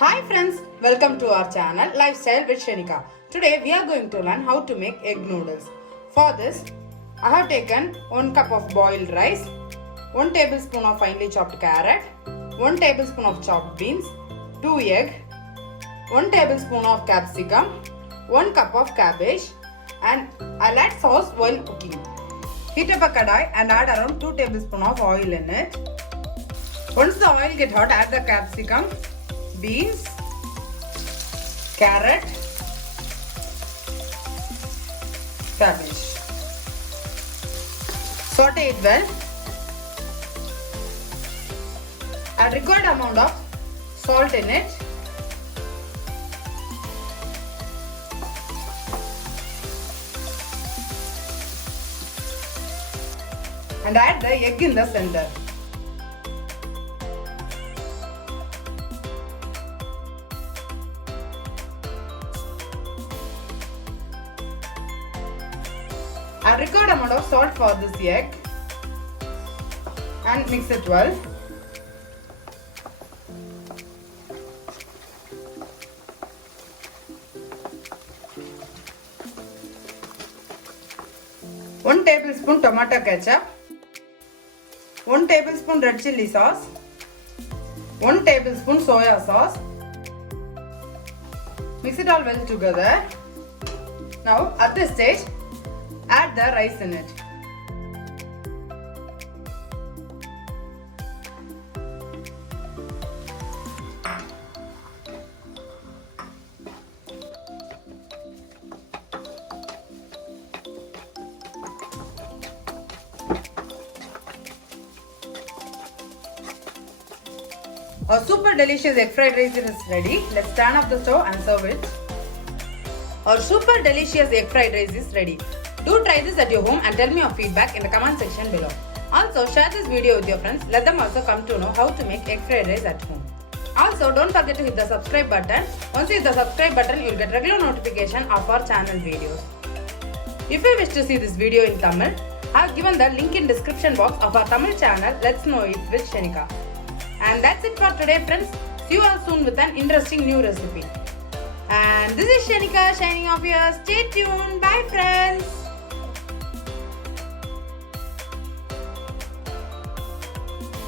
Hi friends, welcome to our channel Lifestyle with Shenica. Today we are going to learn how to make egg noodles. For this, I have taken 1 cup of boiled rice, 1 tablespoon of finely chopped carrot, 1 tablespoon of chopped beans, 2 eggs, 1 tablespoon of capsicum, 1 cup of cabbage, and I'll add sauce while cooking. Heat up a kadai and add around 2 tablespoons of oil in it. Once the oil gets hot, add the capsicum, beans, carrot, cabbage. Saute it well. Add required amount of salt in it. And add the egg in the center. Add required amount of salt for this egg and mix it well. One tablespoon tomato ketchup, 1 tablespoon red chili sauce, 1 tablespoon soya sauce. Mix it all well together. Now at this stage, add the rice in it. Our super delicious egg fried rice is ready. Let's turn off the stove and serve it. Our super delicious egg fried rice is ready. Do try this at your home and tell me your feedback in the comment section below. Also, share this video with your friends. Let them also come to know how to make egg fried rice at home. Also, don't forget to hit the subscribe button. Once you hit the subscribe button, you will get regular notification of our channel videos. If you wish to see this video in Tamil, I have given the link in description box of our Tamil channel. Let's know it with Shenica. And that's it for today, friends. See you all soon with an interesting new recipe. And this is Shenica signing off here. Stay tuned. Bye, friends.